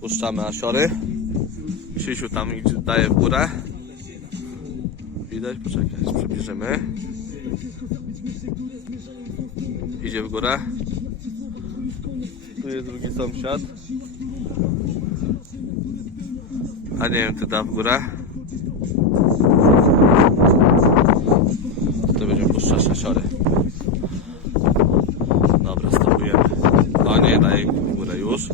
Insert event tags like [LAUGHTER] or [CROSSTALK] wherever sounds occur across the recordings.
Puszczamy asiory. Krzysiu tam daje w górę. Widać, poczekaj, przybliżymy. Idzie w górę. Tu jest drugi sąsiad. A nie wiem, ty da w górę. To będziemy puszczać asiory. Dobra, stopujemy. O nie, daje w górę już.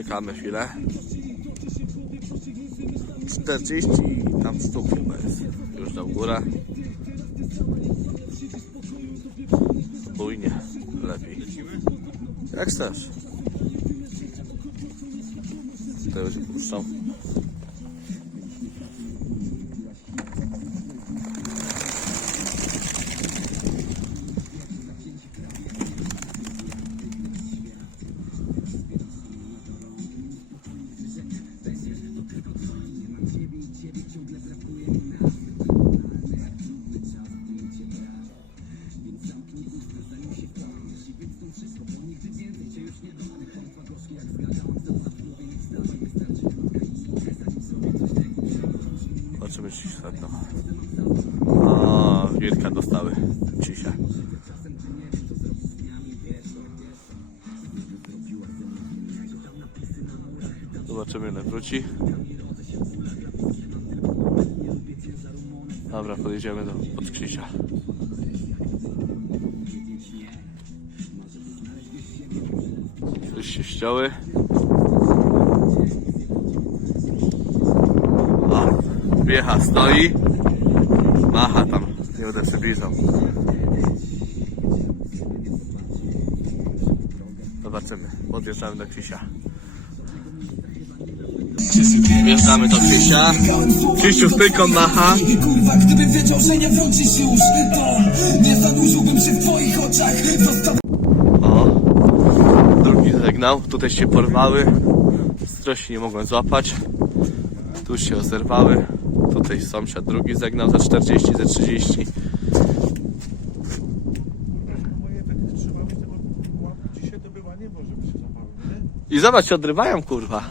Poczekamy chwilę. 40 i tam stóp chyba jest. Już dał górę. Bujnie. Lepiej. Jak chcesz. To będzie puszczał. Zobaczymy ci średnio. O, Wilka dostały dzisiaj. Zobaczymy ile wróci. Dobra, podjedziemy do pod Krzysia. Już się ścięły. O, wiecha stoi. Macha tam. Nie będę przybliżał. Zobaczymy. Podjeżdżamy do Krzysia. Wjeżdżamy do Krzysia. Krzysiu z pyką macha. Kurwa, wiedział, że nie wrócisz już To nie zanurzyłbym się w twoich oczach O, drugi sygnał. Tutaj się porwały. Strosi nie mogłem złapać. Tu się zerwały. Tutaj sąsiad drugi sygnał za 40, za 30. Moje tak trzymamy tego łapku dzisiaj to była nie może by się zapały, nie? I zobacz, się odrywają kurwa.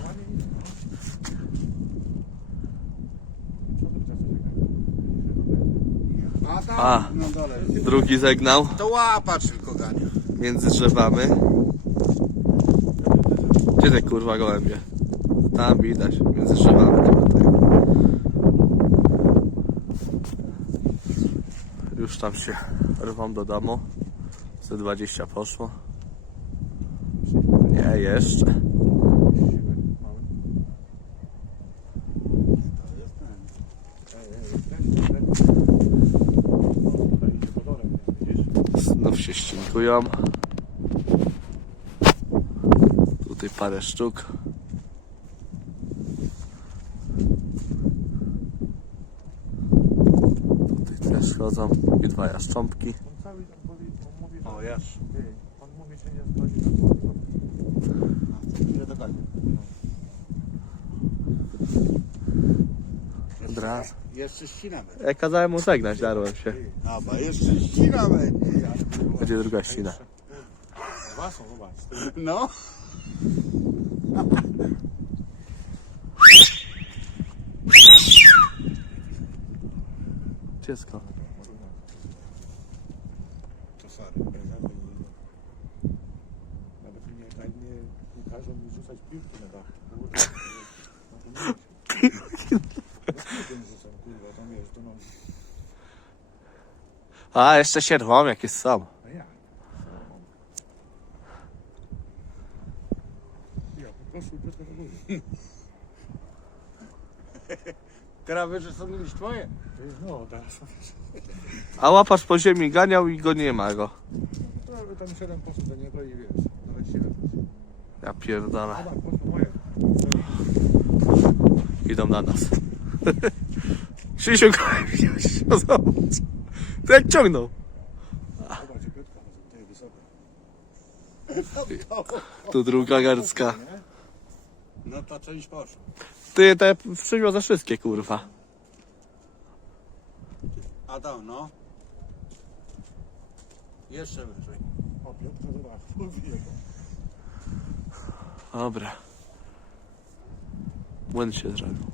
A. Drugi sygnał To łapa tylko gania. między drzewami. Gdzie te kurwa gołębie? Tam widać, między drzewami. chyba Już tam się rwą do domu. Ze 20 poszło. Nie, jeszcze. Znów się ścinkują. Tutaj parę sztuk. Tutaj też chodzą. I dwa jaszcząbki. O, jasz. On mówi, że nie zgodzi na słońce. Nie dokładnie. Dras. Jeszcze ścina będzie. Ja kazałem mu żegnać, darłem się. A, bo jeszcze ścina będzie. Będzie druga ścina. Dwa są, zobacz. No. Dziecko. To. Nawet nie, tak nie, każą mi rzucać piłki na dach. No jest, no. A, jeszcze się rwą, jakie są. A ja. Ja po prostu tylko do góry. Teraz wiesz, że są już twoje. No, teraz. A łapacz po ziemi ganiał i go nie ma go. Prawie tam 7 posłów do niego i wiesz, nawet 7 posłów. Ja pierdolę. Poszło moje. Idą na nas. [LAUGHS] Krzysiu, Krzysiu, zobacz. To jak ciągnął. Piotka wysoko. Tu druga garstka. No to część poszła. Ty te przywiozę wszystkie, kurwa. A tam, no. Jeszcze wyżej. O, piotka, zobacz. [LAUGHS] Dobra. Błęd się zrobił.